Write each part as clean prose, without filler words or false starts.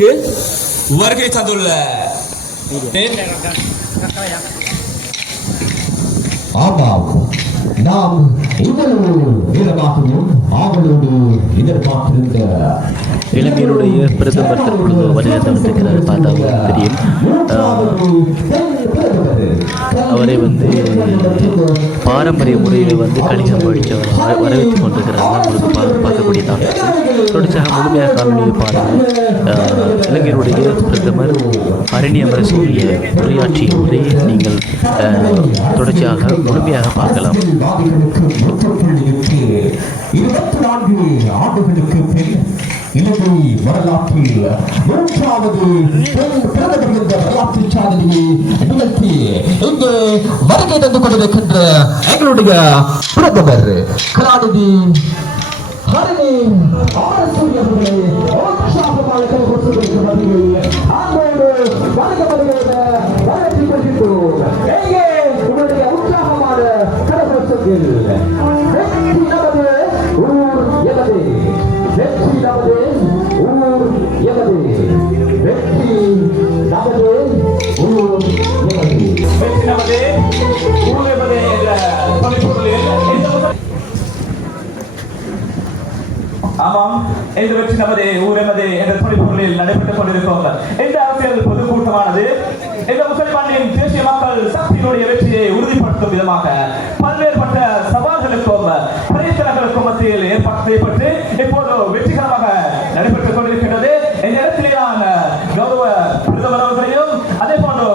நிகழ்ச்சிக்கு வருகை தந்துள்ள ஆமாம், நாம் இவ்வளவு நேரமாகவும் ஆவலோடு எதிர்பார்த்திருந்த இலங்கையினுடைய பிரதமர் தற்பொழுது வருகை தந்திருக்கிறார். பார்த்தா தெரியும். அவரை பாரம்பரிய முறையில் கணிசம் படித்தவர் வரவேற்றுக் கொண்டிருக்கிறார்கள். உங்களுக்கு பார்க்கக்கூடியதாக தொடர்ச்சியாக முழுமையாக காணொலியை பாருங்கள். இலங்கையினுடைய பிரதமர் அரணி அமரசூரிய உரையாற்றிய உரையை நீங்கள் தொடர்ச்சியாக முழுமையாக பார்க்கலாம். 24 ஆண்டுகளுக்கு பின் இலங்கை வரலாற்றில் 3வது பிரதமர் என்ற வரலாற்று சாதனையை நிகழ்த்தி இங்கு வருகை தந்து கொண்டிருக்கின்ற எங்களுடைய பிரதமர் கலாநிதி ஹரணி அமரசூரிய அவர்களை உற்சாகமாக கைகொடுத்து அன்போடு வரவேற்றுக் கொள்கின்றோம். எங்கே உங்களுடைய உற்சாகமான கரகோஷங்கள்? வெற்றி நமது, ஊர் எமது. வெற்றி நமது, ஊர் எமது. வெற்றி நமது, ஊர் எமது. வெற்றி நமது ஊர் எமது என்ற ஆமாம், இந்த வெற்றி நமது ஊர் எமது என்ற துணைப்பொருளில் நடைபெற்றுக் கொண்டிருக்கும் இந்த அரசியல் பொதுக்கூட்டமானது இந்த முசல்மானின் தேசிய மக்கள் சக்தியினுடைய வெற்றியை உறுதிப்படுத்தும் விதமாக பல்வேறுபட்ட சவால்களுக்கும் பிரச்சனைகளுக்கும் மத்தியில் ஏற்பட்டு இப்போது வெற்றிகரமாக நடைபெற்றுக் கொண்டிருக்கின்றது. இந்த இடத்திலே நான் கௌரவ பிரதமர் அவர்களையும் அதே போன்று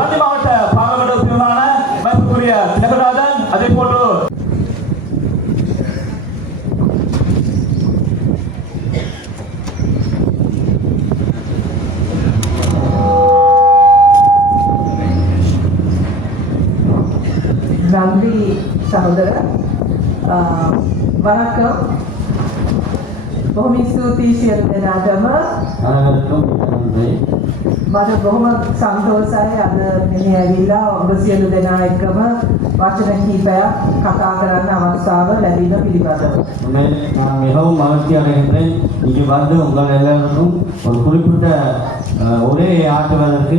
வன்னி மாவட்ட பாராளுமன்ற உறுப்பினரான மதிப்புக்குரிய திலகராஜன், அதே போன்று நன்றி சகோதரர். வணக்கம். බොහොම ස්තුතියි සියලු දෙනාටම. මට බොහොම සන්තෝෂයි අද මෙහි ඇවිල්ලා ඔබ සියලු දෙනා එක්කම වචන කිහිපයක් කතා කරන්න අවස්ථාව ලැබීම පිළිබඳව. நான் மிகவும் மகிழ்ச்சி அடைகின்றேன். இங்கு வந்து உங்கள் எல்லாருக்கும் ஒரு குறிப்பிட்ட உரையை ஆற்றுவதற்கு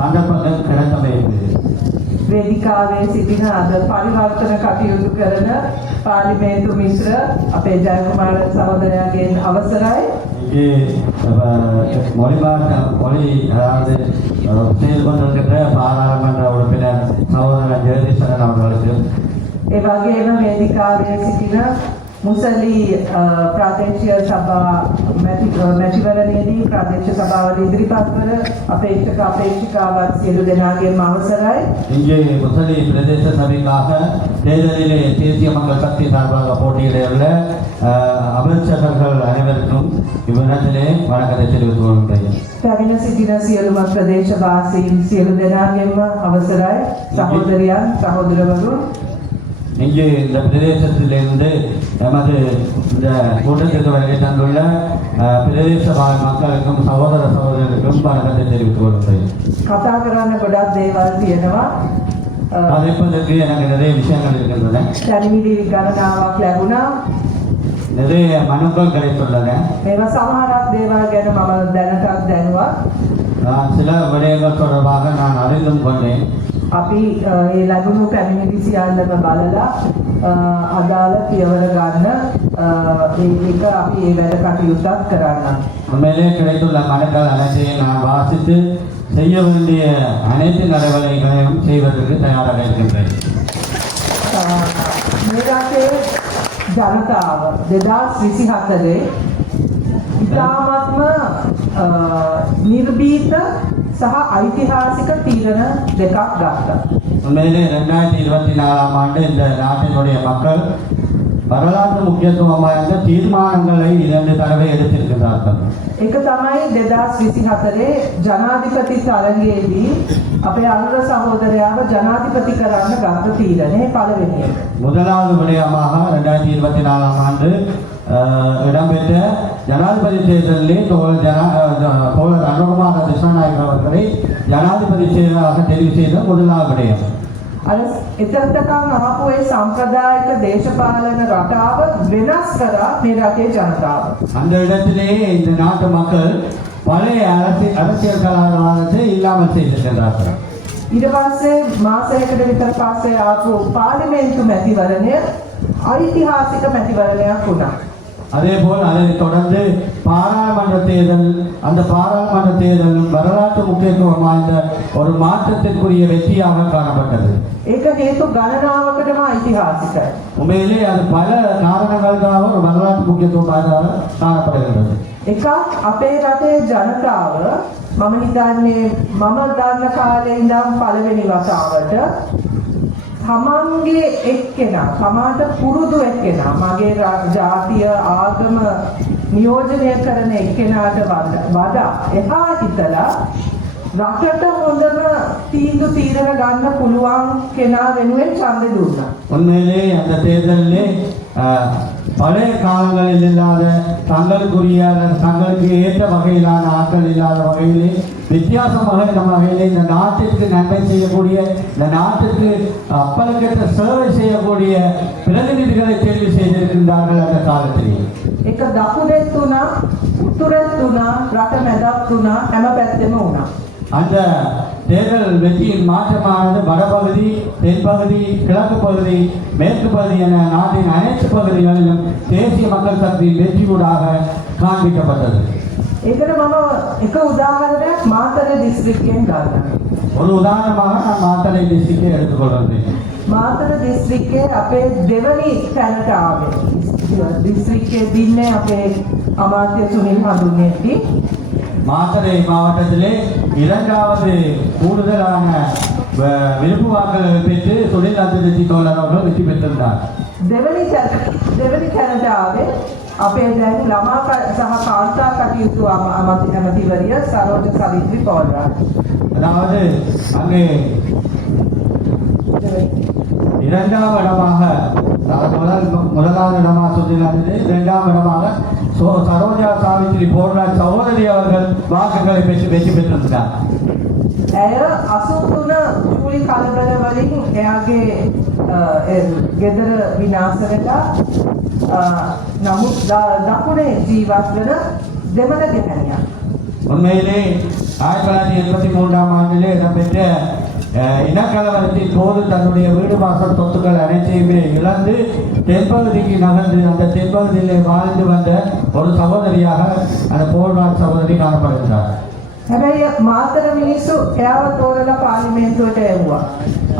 சந்தர்ப்பங்கள் கிடைத்தமைகிறது. වේදිකාවේ සිටින අද පරිවර්තන කටයුතු කරන පාර්ලිමේන්තු මිත්‍ර අපේ ජයකුමාර සහෝදරයාගෙන් අවසරයි. இங்கே மொழி அதாவது செய்து கொண்டிருக்கின்ற பாராளுமன்ற உறுப்பினர் சகோதரர் ஜெகதீஸ்வரன் அவர்களுக்கு, ඒ වගේම වේදිකාවේ සිටින මුසලි ප්‍රාදේශීය සභා මැතිවරණයේදී ප්‍රාදේශීය සභාවට ඉදිරිපත් වන අපේක්ෂකවත් සියලු දෙනාගේම අවසරයි. இங்கே முசலி பிரதேச சபைக்காக தேர்தலிலே தேசிய மக்கள் சக்தி சார்பாக போட்டியிட அமைச்சர்கள் அனைவருக்கும் இவ்விடத்திலே வணக்கத்தை தெரிவித்துக் கொள்கிறேன். පැමිණ සිටින සියලුම ප්‍රදේශවාසීන් සියලු දෙනාගේම අවසරයි. සහෝදරයන් සහෝදරවරුන්, இங்கே இந்த பிரதேசத்திலிருந்து நமது இந்த கூட்டத்திற்கு வருகை தந்துள்ள பிரதேச மக்களுக்கும் சகோதர சகோதரர்களுக்கும் வணக்கத்தை தெரிவித்துக் கொள்கிறேன். කතා කරන්න ගොඩක් දේවල් තියෙනවා. கதைப்பதற்கு எனக்கு நிறைய விஷயங்கள் இருக்கின்றன. පැමිණිලි ගණනාවක් ලැබුණා. நிறைய மனுக்கள் கிடைத்துள்ளன. මේවා සමහරක් දේවල් ගැන මම දැනටත් දැනුවා. சில விடயங்கள் தொடர்பாக நான் அறிந்தும் கொண்டேன். අපි ඒ ලැබුණු පැමිණිලි සියල්ලම බලලා අදාළ පියවර ගන්න ඒක අපි ඒ වැඩ කටයුත්තක් කරන්න. உண்மையிலே கிடைத்துள்ள மனுக்கள் அனைத்தையும் நான் வாசித்து செய்ய வேண்டிய அனைத்து நடவடிக்கைகளையும் செய்வதற்கு தயாராக இருக்கின்றேன். මේ රටේ ජනතාව 2024 ඉතාමත්ම නිර්භීත සහ ஐතිஹாசிක තීරණ දෙකක් ගත්තා. உண்மையிலே 2024ஆம் ஆண்டு இந்த நாட்டினுடைய மக்கள் வரலாற்று முக்கியத்துவம் வாய்ந்த தீர்மானங்களை 2 தடவை எடுத்திருக்கிறார்கள். එක තමයි 2024 ජනාධිපති තරඟයේදී අපේ අනුර සහෝදරයාව ජනාධිපති කරන්න ගත්ත තීරණය පළවෙනි එක. முதலாவது விடயமாக 2024ஆம் ஆண்டு இடம்பெற்ற ஜனாதிபதி தேர்தலில் தோழர் அனுகுமார திசாநாயக் அவர்களை ஜனாதிபதி செயலராக தெரிவு செய்த முதலாவது விடயம். අර එතනටකම් ආපු ඒ සම්ප්‍රදායික දේශපාලන රටාව වෙනස් කරා මේ රටේ ජනතාව. அந்த இடத்திலே இந்த நாட்டு மக்கள் பழைய அரசியல் கலாச்சாரத்தை இல்லாமல் செய்திருக்கின்றார்கள். ඊට පස්සේ මාසයකට විතර පස්සේ ආපු පාර්ලිමේන්තු මැතිවරණය ඓතිහාසික මැතිවරණයක් වුණා. அதேபோல் அதனைத் தொடர்ந்து பாராளுமன்ற தேர்தல், அந்த பாராளுமன்ற தேர்தலும் வரலாற்று முக்கியத்துவம் வாய்ந்த ஒரு மாற்றத்திற்குரிய வெற்றியாக காணப்பட்டது. ඒක හේතු ගණනාවකටම ඓතිහාසිකයි. உண்மையிலே அது பல காரணங்களுக்காக ஒரு வரலாற்று முக்கியத்துவம் வாய்ந்ததாக காணப்படுகிறது. එකක් අපේ රටේ ජනතාව මම හිතන්නේ මම දන්න කාලේ ඉඳන් පළවෙනි වතාවට තමන්ගේ එක්කෙනා තමාට පුරුදු එක්කෙනා මගේ ජාතිය ආගම නියෝජනය කරන එක්කෙනාට වඩා එහා හිතලා රටට හොඳම තීන්දුව తీරන ගන්න පුළුවන් කෙනා වෙනුවෙන් ඡන්දෙ දුන්නා. உண்மையிலே அந்த தேர்தலிலே பழைய காலங்களில் இல்லாத தங்களுக்கு ஏற்ற வகையிலான ஆட்கள் இல்லாத வகையிலே வித்தியாசமாக நம்ம வகையிலே இந்த நாட்டிற்கு நன்மை செய்யக்கூடிய, இந்த நாட்டிற்கு அப்பலுக்கேற்ற சேவை செய்யக்கூடிய பிரதிநிதிகளை தேர்வு செய்திருக்கின்றார்கள் அந்த காலத்திலே. එක දකුණෙත් තුනා උතුරෙත් තුනා රට මැදත් තුනා හැම පැත්තෙම වුණා. அந்த தேர்தல் வெற்றியின் மாற்றமானது வடபகுதி, தென்பகுதி, கிழக்கு பகுதி, மேற்கு பகுதி என நாட்டின் அனைத்து பகுதிகளிலும் தேசிய மக்கள் சக்தியின் வெற்றியூடாக காண்பிக்கப்பட்டது. ඒකට මම එක උදාහරණයක් මාතර දිස්ත්‍රික්කයෙන් ගන්නවා. ஒரு உதாரணமாக நான் மாத்தளை டிஸ்ட்ரிக்டை எடுத்துக்கொள்கிறேன். මාතර දිස්ත්‍රික්කයේ අපේ දෙවනි තැනට ආවේ. දිස්ත්‍රික්කයේ දින්නේ අපේ අමාත්‍ය සුනිල් හඳුන්වන්නේ. மாத்தளை மாவட்டத்திலே இரண்டாவது கூடுதலான விருப்பு வாக்குகளை பெற்று சுனில் அந்திருச்சி தோழர் அவர்கள் வெற்றி பெற்றிருந்தார். දෙවනි තැනට ආවේ අපේ දැන් ළමා සහ කාන්තා කටයුතු අමාත්‍යවරිය සරෝජ සවිත්‍රි පොල්රාජ්. அதாவது அங்கே இரண்டாம் இடமாக முதலாவது இடமாக சொல்லினார்கள். இரண்டாம் இடமாக சரோஜா சாவித்ரி போல்ராஜ் சகோதரி அவர்கள் வாக்குகளை பெற்று வெற்றி பெற்றிருந்தார். ඇය 83 ජූලි කලබල වලින් එයාගේ ගෙදර විනාශ වෙලා නමුත් දකුණේ ජීවත් වෙන දෙමළ ගැහැණියක්. உண்மையிலே 1983ஆம் ஆண்டிலே இடம்பெற்ற இனக்கலவரத்தின் போது தன்னுடைய வீடு வாசல் சொத்துக்கள் அனைத்தையுமே இழந்து தென்பகுதிக்கு நகர்ந்து அந்த தென்பகுதியிலே வாழ்ந்து வந்த ஒரு சகோதரியாக அந்த போல்ராஜ் சகோதரி காணப்படுகிறார். හැබැයි මාතර මිනිස්සු එයාව තෝරලා පාර්ලිමේන්තුවට එවුවා.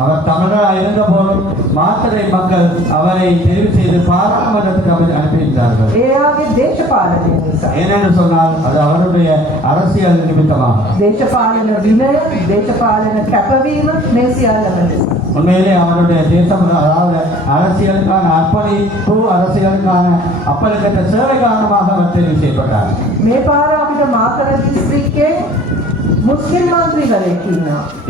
அவர் தமிழராக இருந்த போதும் மாத்தறை மக்கள் அவரை தெரிவு செய்து பாராளுமன்றத்துக்கு அனுப்பியிருந்தார்கள். එයාගේ දේශපාලනය නිසා. ஏனென்று சொன்னால் அது அவருடைய அரசியல் நிமித்தமாக. දේශපාලන විනය, දේශපාලන කැපවීම මේ සියල්ලම නිසා. உண்மையிலே அவருடைய தேசம், அதாவது அரசியலுக்கான அர்ப்பணிப்பு, அரசியலுக்கான அப்பலுக்கேற்ற சேவை காரணமாக அவர் தெரிவு செய்யப்பட்டார். මේ පාර අපිට මාතර දිස්ත්‍රික්කයේ முஸ்லிம் மந்திரிகளுக்கு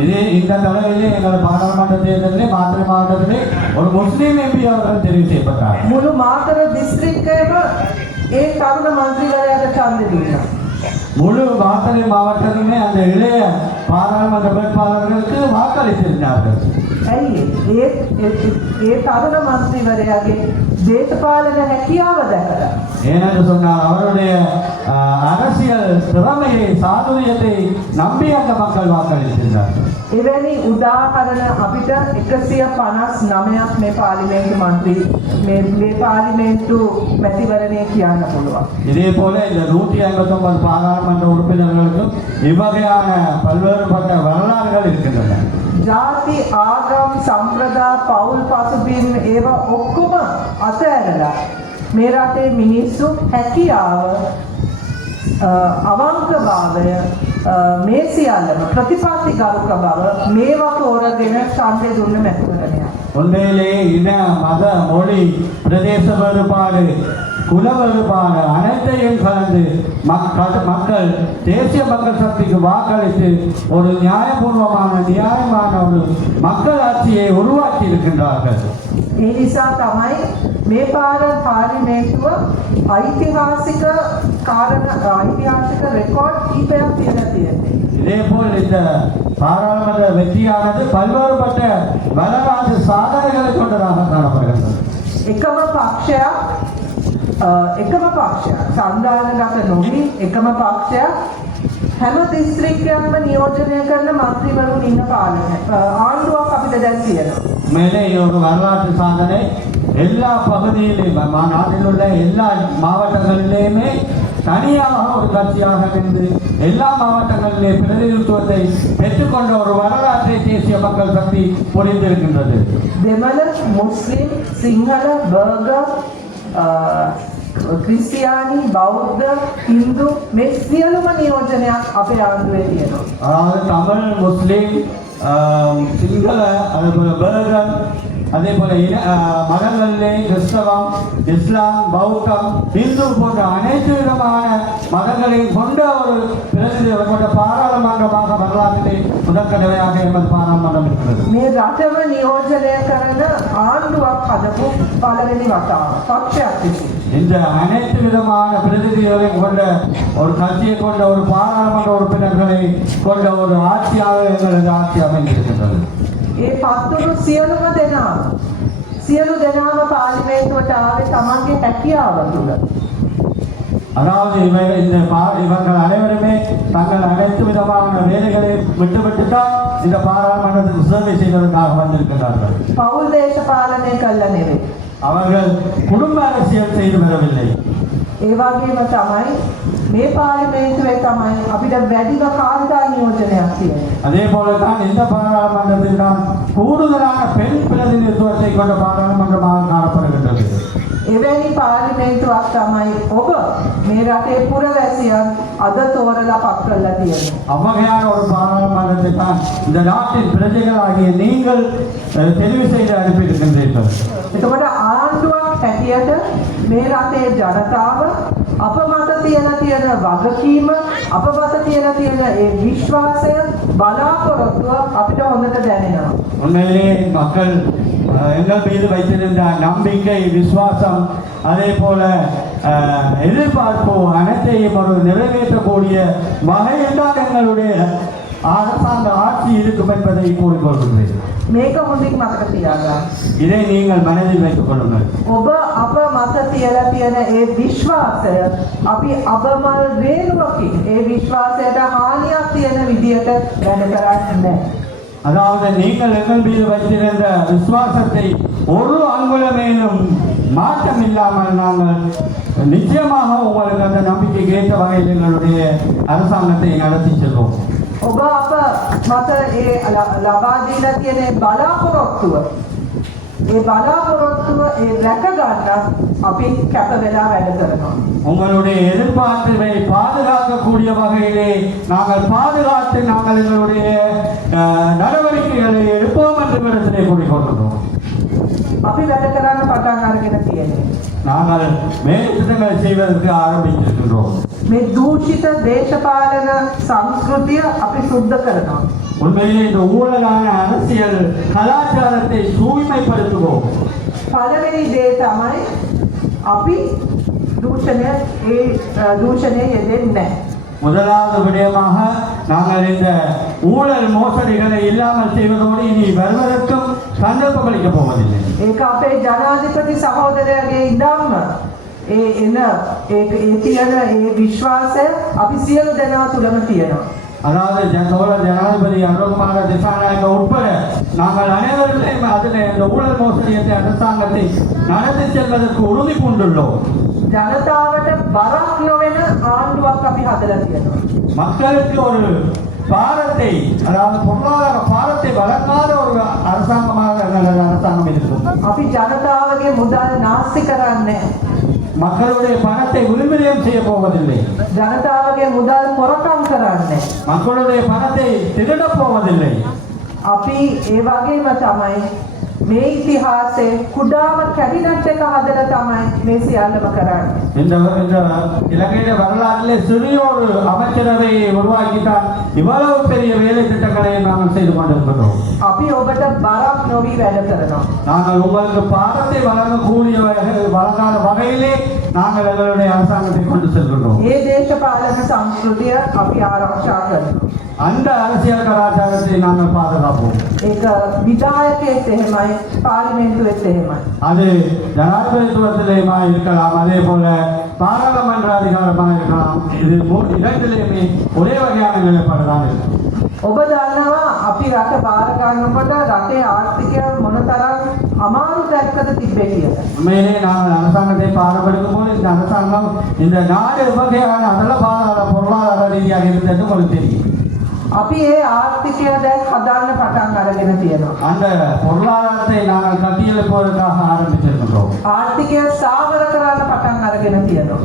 இது இந்த தடவையிலே எங்கள் பாராளுமன்ற தேர்தலிலே மாத்தறை மாவட்டத்திலே ஒரு முஸ்லீம் எம்பி அவர்கள் தெரிவு செய்யப்பட்டார். முழு மாத்தறை டிஸ்ட்ரிக்டேම ඒ තරුණ මන්ත්‍රීවරයාට ඡන්දෙ දුන්නා. முழு மாத்தறை மாவட்டமே அந்த இளைய பாராளுமன்ற வேட்பாளர்களுக்கு வாக்களித்திருந்தார்கள். ඇයි ඒ තරුණ මන්ත්‍රීවරයාගේ දේශපාලන හැකියාව දැකලා ஏனென்று சொன்னால் அவருடைய அரசியல் திறமையை, சாதுரியத்தை நம்பி அந்த மக்கள் வாக்களித்திருந்தார்கள். එවැනි උදාහරණ අපිට 159ක් මේ පාර්ලිමේන්තු මන්ත්‍රී මේ පාර්ලිමේන්තු මැතිවරණය කියන්න පුළුවන්. இதே போல இந்த 159 பாராளுமன்ற உறுப்பினர்களுக்கும் இவ்வகையான பல்வேறுபட்ட வரலாறுகள் இருக்கின்றன. ජාති ආගම් සම්ප්‍රදාය පෞල් පසුබිම් ඒවා ඔක්කොම අතහැරලා මේ රටේ මිනිස්සු හැකියාව අවංකභාවය මේ සියල්ලම ප්‍රතිපත්තිගරුක බව මේවා තෝරගෙන ඡන්දය දුන්න මැතිවරණයක්. உண்மையிலே இன, மத, மொழி, பிரதேச வேறுபாடு, குல வேறுபாடு அனைத்தையும் கலந்து மக்கள் தேசிய மக்கள் சக்திக்கு வாக்களித்து ஒரு நியாயமான ஒரு மக்கள் ஆட்சியை உருவாக்கி இருக்கின்றார்கள். ඒ නිසා තමයි මේ පාර පාර්ලිමේන්තුව ඓතිහාසික රෙකෝඩ් කීපයක් තියලා තියෙන්නේ. இதேபோல் இந்த பாராளுமன்ற வெற்றியானது பல்வேறுபட்ட வரலாற்று சாதனைகளை கொண்டதாக காணப்படுகிறது. එකම පක්ෂයක් සන්දානගත නොවි එකම පක්ෂයක් හැම දිස්ත්‍රික්කයක්ම නියෝජනය කරන මන්ත්‍රීවරුන් ඉන්න ආණ්ඩුවක් අපිට දැන් තියෙනවා. மேலே ஒரு வரலாற்று சாதனை எல்லா பகுதியிலும் நாட்டில் உள்ள எல்லா மாவட்டங்களிலேயுமே தனியாக ஒரு கட்சியாக இருந்து எல்லா மாவட்டங்களிலே பிரதிநிதித்துவத்தை பெற்றுக்கொண்ட ஒரு வரலாற்றை தேசிய மக்கள் சக்தி புரிந்திருக்கின்றது. දෙමළ, මුස්ලිම්, සිංහල, බර්ගර්, ක්‍රිස්තියානි, බෞද්ධ, හින්දු මේ සියලුම නියෝජනයක් අපේ ආණ්ඩුවේ තියෙනවා. அதாவது தமிழ், முஸ்லீம், சிங்கள, அதேபோல பேர்கன், அதே போல மதங்களிலே கிறிஸ்தவம், இஸ்லாம், பௌத்தம், இந்து போன்ற அனைத்து விதமான மதங்களையும் கொண்ட ஒரு பிரதிநிதி கொண்ட பாராளுமன்றமாக வரலாற்றிலே முதற்கடவையாக எமது பாராளுமன்றம் இருக்கிறது. මේ රටම නියෝජනය කරන ආණ්ඩුවක් හදපු පළවෙනි වතාව පක්ෂයක් විසින්. இந்த அனைத்து விதமான பிரதிநிதிகளையும் கொண்ட ஒரு கட்சியை கொண்ட ஒரு பாராளுமன்ற உறுப்பினர்களை கொண்ட ஒரு ஆட்சியாக எங்களது ஆட்சி அமைந்திருக்கின்றது. ඒ පත්තුණු සියලු දෙනාම පාර්ලිමේන්තුවට ආවේ තමන්ගේ හැකියාව තුළ. அதாவது இவர்கள் அனைவருமே தங்கள் அனைத்து விதமான வேலைகளை விட்டுவிட்டு தான் இந்த பாராளுமன்றத்துக்கு சேவை செய்வதற்காக வந்திருக்கிறார்கள். පෞල් දේශපාලනය කළා නෙවෙයි. அவர்கள் குடும்ப அரசியல் செய்து வரவில்லை. ඒ වගේම තමයි මේ පාර්ලිමේන්තුවේ තමයි අපිට වැඩිම කාන්තා නියෝජනයක් තියෙන්නේ. அதே போலதான் இந்த பாராளுமன்றத்தில் தான் கூடுதலான பெண் பிரதிநிதித்துவத்தை கொண்ட பாராளுமன்றமாக காணப்படுகின்றது. එවැනි පාර්ලිමේන්තුවක් තමයි ඔබ මේ රටේ පුරවැසියන් අද තෝරලා පත් කරලා තියෙන්නේ. அவ்வகையான ஒரு பாராளுமன்றத்தை தான் இந்த நாட்டின் பிரஜைகளாகிய நீங்கள் தெரிவு செய்து அனுப்பியிருக்கின்றீர்கள். එතකොට ආණ්ඩුවක් හැටියට මේ රටේ ජනතාව අප මත තියෙන වගකීම, අප මත තියෙන ඒ විශ්වාසය, බලාපොරොත්තුව අපිට හොඳට දැනෙනවා. உண்மையிலே மக்கள் எங்கள் மீது வைத்திருந்த நம்பிக்கை, விசுவாசம், அதே போல எதிர்பார்ப்பு அனைத்தையும் ஒரு நிறைவேற்றக்கூடிய வகையில் தான் எங்களுடைய அரசாங்க ஆட்சி இருக்கும் என்பதை கூறிக்கொள்கிறேன். මේක හොඳින් මතක තියාගන්න. இதை நீங்கள் மனதில் வைத்துக் கொள்ளுங்கள். ඔබ අප මත තියලා තියෙන ඒ විශ්වාසය අපි අබමල් රේණුවකින් ඒ විශ්වාසයට හානියක් තියෙන විදියට වැඩ කරන්නේ නැහැ. அதாவது நீங்கள் எங்கள் மீது வைத்திருந்த விசுவாசத்தை ஒரு அங்குலமேனும் மாற்றம் இல்லாமல் நாங்கள் நிச்சயமாக உங்களுக்கு அந்த நம்பிக்கைக்கு ஏற்ற வகையில் எங்களுடைய அரசாங்கத்தை நடத்தி செல்வோம். ඔබ අප මත ඒ ලබා දීලා තියෙන බලාපොරොත්තුව රැක ගන්න අපි කැප වෙලා වැඩ කරනවා. உங்களுடைய எதிர்பார்ப்பை பாதுகாக்கக்கூடிய வகையிலே நாங்கள் பாதுகாத்து நாங்கள் எங்களுடைய நடவடிக்கைகளை எடுப்போம் என்று இடத்திலே கூறிக்கொள்கிறோம். අපි වැඩ කරන්න පටන් අරගෙන තියෙන්නේ. நாங்கள் மேல்திட்டங்களை செய்வதற்கு ஆரம்பித்திருக்கின்றோம். මේ දූෂිත දේශපාලන සංස්කෘතිය අපි සුද්ධ කරනවා. உண்மையிலே இந்த ஊழலான அரசியல் கலாச்சாரத்தை தூய்மைப்படுத்துவோம். පළවෙනි දේ තමයි අපි දූෂණය යෙදෙන්නේ නැහැ. முதலாவது விடயமாக நாங்கள் இந்த ஊழல் மோசடிகளை இல்லாமல் செய்வதோடு இனி வருவதற்கும் சந்தர்ப்பம் அளிக்கப் போவதில்லை. ඒක අපේ ජනාධිපති සහෝදරයාගේ ඉඳන්ම ඒ තියෙන ඒ විශ්වාසය අපි සියලු දෙනා තුළම තියෙනවා. அதாவது ஜனாதிபதி அருண்குமார திசாநாயக்க உட்பட நாங்கள் அனைவருமே அதில் இந்த ஊழல் மோசடியத்தை அரசாங்கத்தை நடத்தி செல்வதற்கு உறுதி பூண்டுள்ளோம். ජනතාවට බරක් නොවන ආණ්ඩුවක් අපි හදලා තියෙනවා. மக்களுக்கு ஒரு பாரத்தை, அதாவது பொருளாதார பாரத்தை வழங்காத ஒரு அரசாங்கமாக அரசாங்கம் இருக்கும். අපි ජනතාවගේ මුදල් නාස්ති කරන්නේ மக்களுடைய பணத்தை விழுமியம் செய்ய போவதில்லை. ජනතාවගේ මුදල් හොරකම් කරන්නේ மக்களுடைய பணத்தை திருடப் போவதில்லை. අපි ඒ වගේම තමයි මේ ඉතිහාසයේ කුඩාම කැබිනට් එක හදලා තමයි මේ සියල්ලම කරන්නේ. இந்த இலங்கையில வரலாற்றிலே சிறிய ஒரு அமைச்சரவையை உருவாக்கித்தான் இவ்வளவு பெரிய வேலை திட்டங்களை நாங்கள் செய்து கொண்டிருக்கிறோம். අපි ඔබට බරක් නොවි වැඩ කරනවා. நாங்கள் உங்களுக்கு பாரத்தை வழங்கக்கூடிய வழங்காத வகையிலே நாங்கள் எங்களுடைய அரசாங்கத்தை கொண்டு செல்கிறோம். ඒ දේශපාලන සංස්කෘතිය අපි ආරක්ෂා කරනවා. அந்த அரசியல் கலாச்சாரத்தை நாங்கள் பாதுகாப்போம். ඒක විධායකයෙක් එහෙමයි, පාර්ලිමේන්තුවෙත් එහෙමයි. அது ஜனாதிபதித்துவத்திலேயுமா இருக்கலாம், அதே போல பாராளுமன்ற அதிகாரமாக இருக்கலாம். இது இரண்டிலேயுமே ஒரே வகையான நிலைப்பாடு தான் இருக்கு. ඔබ දන්නවා අපි රට බාර ගන්නකොට රටේ ආර්ථිකය මොනතරම් අමාරු තැනකට තිබ්බේ කියලා. உண்மையிலே நாங்கள் அரசாங்கத்தை பாடுபடுத்தும் போது இந்த அரசாங்கம் இந்த நாடு வகையான அதல பொருளாதார ரீதியாக இருந்தது உங்களுக்கு தெரியும். අපි ඒ ආර්ථිකය දැන් හදාන්න පටන් අරගෙන තියෙනවා. அந்த பொருளாதாரத்தை நாங்கள் கட்டியெழுப்புவதற்காக ஆரம்பித்திருக்கின்றோம். ආර්ථිකය ස්ථාවර කරන්න පටන් අරගෙන තියෙනවා.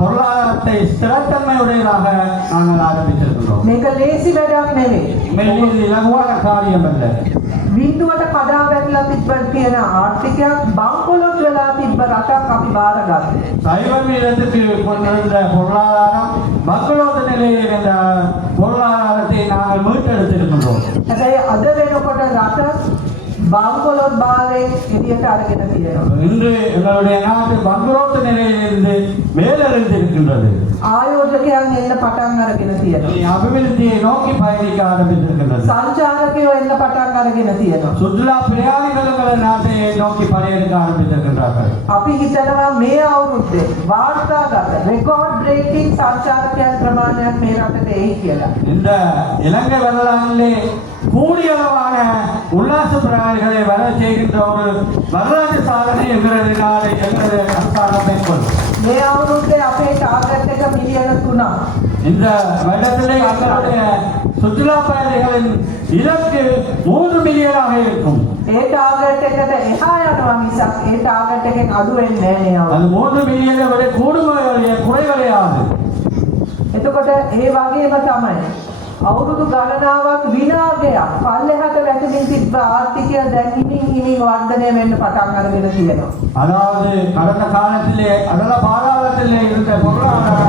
பொருளாதாரத்தை ஸ்திரத்தன்மையுடையதாக நாங்கள் ஆரம்பித்திருக்கின்றோம். මේක ලේසි වැඩක් නෙවෙයි. உண்மையிலே இது இலகுவான காரியம் அல்ல. බිඳුවට කඩා වැටලා තිබ්බ තියෙන ආර්ථිකයක් බංකොලොත් වෙලා තිබ්බ රටක් අපි බාරගත්තා. சைவ மீதத்துக்கு கொண்டிருந்த பொருளாதாரம் மக்களோட நிலையில் இருந்த பொருளாதாரத்தை நாங்கள் மீட்டெடுத்திருக்கின்றோம். හැබැයි අද වෙනකොට රට බංකොලොත් භාවයේ එළියට අරගෙන තියෙනවා. இன்று எங்களுடைய நாட்டு பங்குரோட்டு நிலையிலிருந்து மேலெழுந்திருக்கின்றது. ආයෝජකයන් එන්න පටන් අරගෙන තියෙනවා. அபிவிருத்தியை நோக்கி பயணிக்க ஆரம்பித்திருக்கின்றது. සංචාරකයෝ එන්න පටන් අරගෙන තියෙනවා. சுற்றுலா பிரயாணிகள் நாட்டை நோக்கி படையெடுக்க ஆரம்பித்திருக்கின்றார்கள். අපි හිතනවා මේ අවුරුද්දේ වාර්තාගත රෙකෝඩ් බ්‍රේකින් සංචාරකයන් ප්‍රමාණයක් මේ රටට එයි කියලා. இந்த இலங்கை வரலாற்றிலே கூடிய அளவான உல்லாச பிரயாணிகளை வர செய்கின்ற ஒரு வரலாற்று சாதனை எங்களது நாடு எங்களது அரசாங்கம் மேற்கொள்ளும். මේ අවුරුද්දේ අපේ ටාගට් එක මිලියන 3ක්. இந்த வருடத்திலே எங்களுடைய சுற்றுலா பயணிகளின் இலக்கு 3 மில்லியனாக இருக்கும். ඒ ටාගට් එකට එහා යනවා මිසක් ඒ ටාගට් එකෙන් අඩු වෙන්නේ නැහැ නේ. அது 3 மில்லியனை விட கூடுமைய குறைவடையாது. එතකොට ඒ වගේම තමයි අවුරුදු ගණනාවක් විනාගයක් පල්ලෙහාට වැටෙමින් තිබ්බ ආර්ථිකය දැන් හිමින් වර්ධනය වෙන්න පටන් අරගෙන තියෙනවා. அதாவது கடந்த காலத்திலே அதல பாதாளத்திலே இருந்த பொருளாதார